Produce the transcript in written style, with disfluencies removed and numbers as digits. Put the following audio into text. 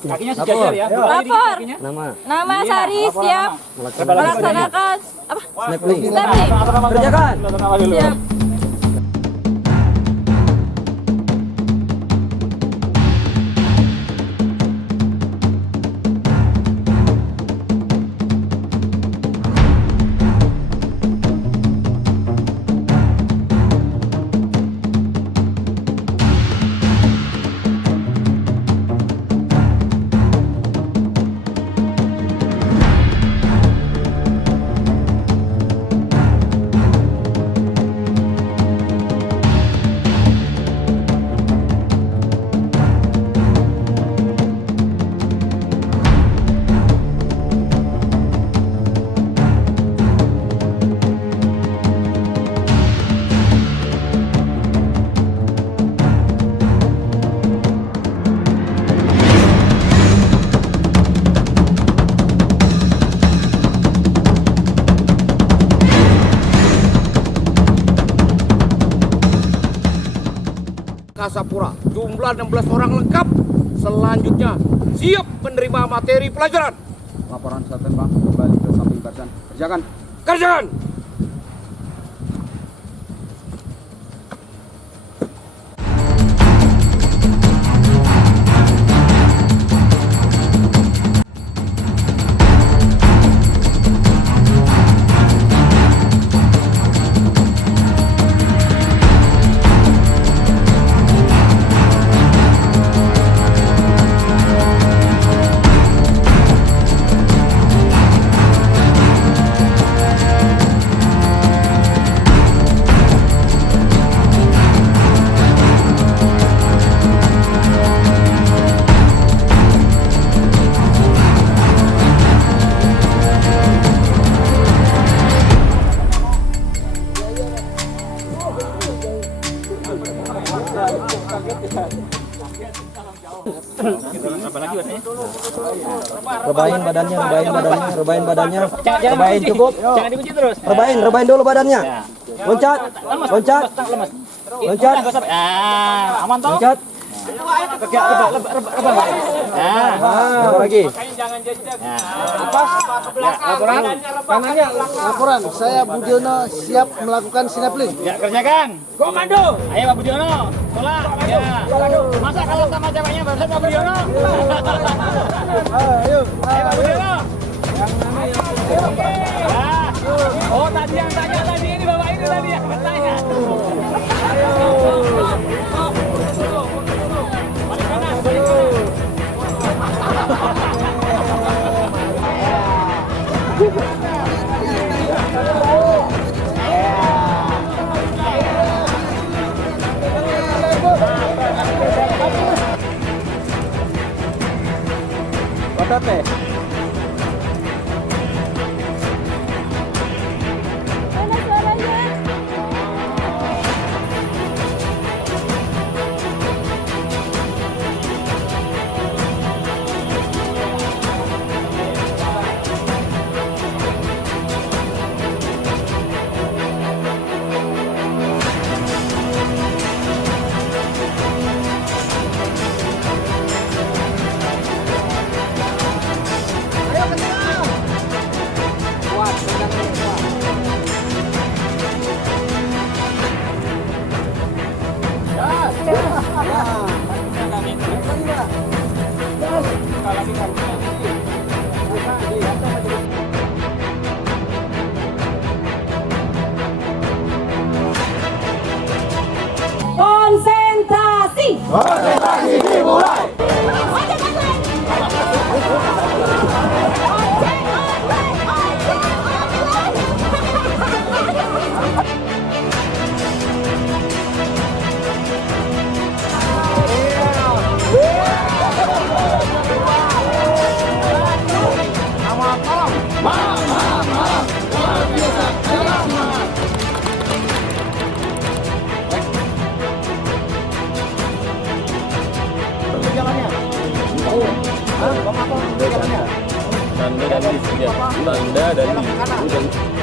Kakinya sejajar ya. Lapor. Nama Iya, Sari siap melaksanakan apa? Snapping. Snapping. Kerjakan. Siap. Kasapura, jumlah 16 orang lengkap. Selanjutnya siap menerima materi pelajaran. Laporan saya tembak kembali ke samping badan. Kerjakan. Kerjakan. Rebahin badannya, rebahin cukup. Jangan dikunci terus. Rebahin dulu badannya. Loncat. Aman toh? Loncat. Lagi. Jangan jejak. Laporan, saya Budiono siap melakukan sinapling. Ya, kerjakan. Komando. Ayo Pak Budiono. Tolak. Ya. Masa kalau sama ceweknya barusan Pak Budiono? Ayo, Pak Budiono. Oke. Ya. Oh, tadi yang tanya tadi ini Bapak ini tadi yang bertanya. Balik kanan, balik kanan. Otot. Mana suaranya? Konsentrasi. Konsentrasi dimulai. Tanda dan di sini. Tanda dan di.